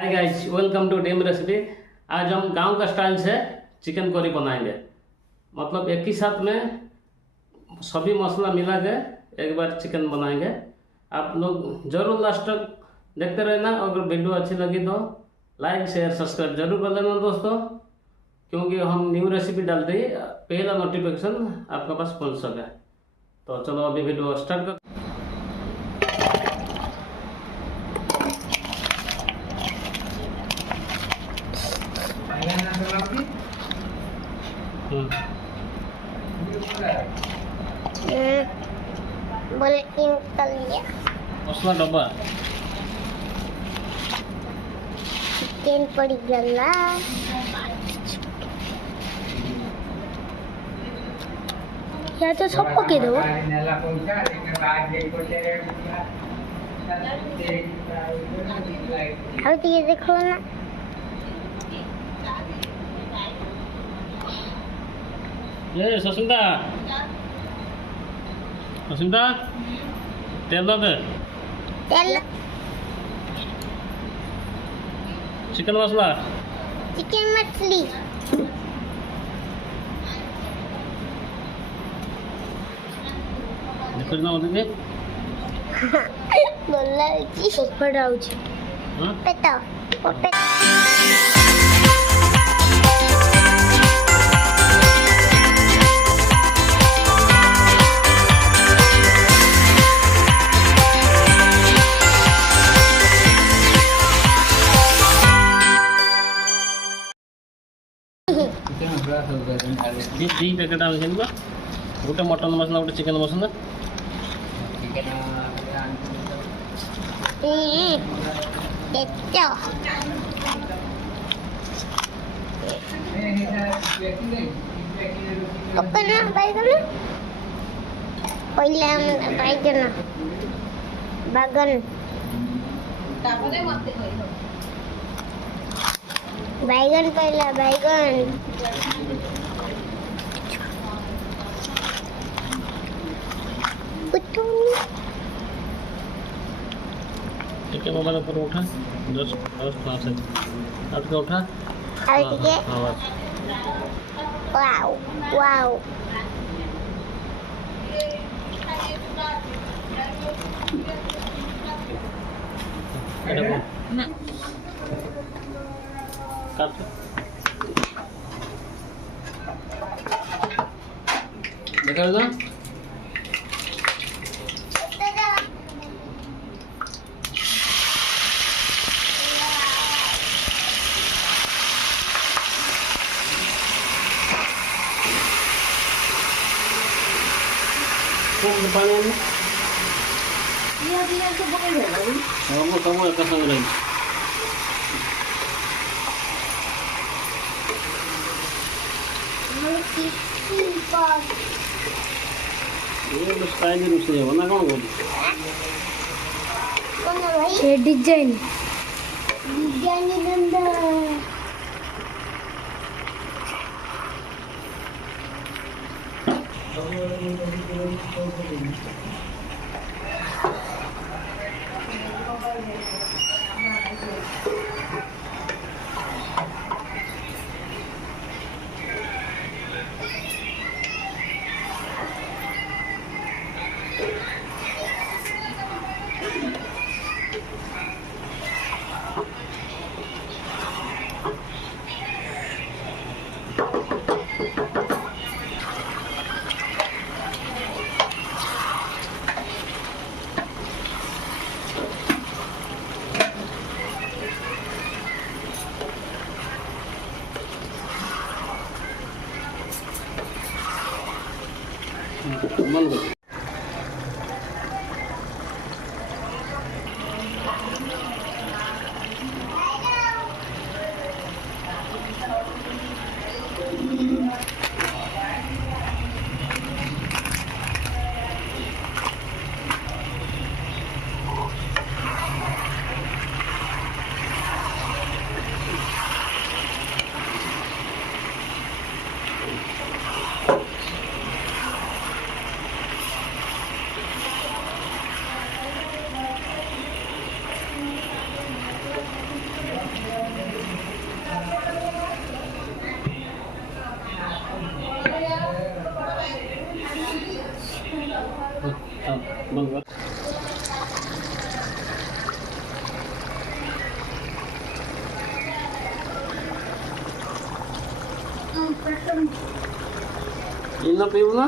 Hi guys, welcome to डेम recipe. आज हम गांव का स्टाइल से चिकन करी बनाएंगे। मतलब एक ही साथ में सभी मसाला मिला के एक बार चिकन बनाएंगे। आप लोग जरूर लास्ट तक देखते रहना। अगर वीडियो अच्छी लगी तो लाइक शेयर सब्सक्राइब जरूर कर लेना दोस्तों, क्योंकि हम न्यू रेसिपी डालते ही पहला नोटिफिकेशन आपके पास पहुंच सके। तो चलो अभी वीडियो स्टार्ट कर। boleh tinggal ya. मसला डब्बा चिकन पड़ी गला या तो सब पके दो। अब तो ये देखो ना, ये ससुंदा तेल दे, तेल चिकन मसला, चिकन मछली देखो ना होते बोला जी ऊपर आउ छी। हां पेटा पेटा दी पैकेट आवे छन गोटे मटन मसला गोटे चिकन मसला देखो पकना बैगन पहले हम बैगन बैगन तापरे मते कहियो बैगन पहला बैगन चिकन मोबाइल ऊपर उठा 10 5 से अब के उठा और ठीक है। वाओ वाओ ना काट देखा ना पानी में ये तो बोल रहा हूं हम कम एक संग रही मैं किसी पर ये स्टाइल रूप से बना कौन बोल कौन है भाई? ये डिजाइन गंदा मन गई इनो पीबू ना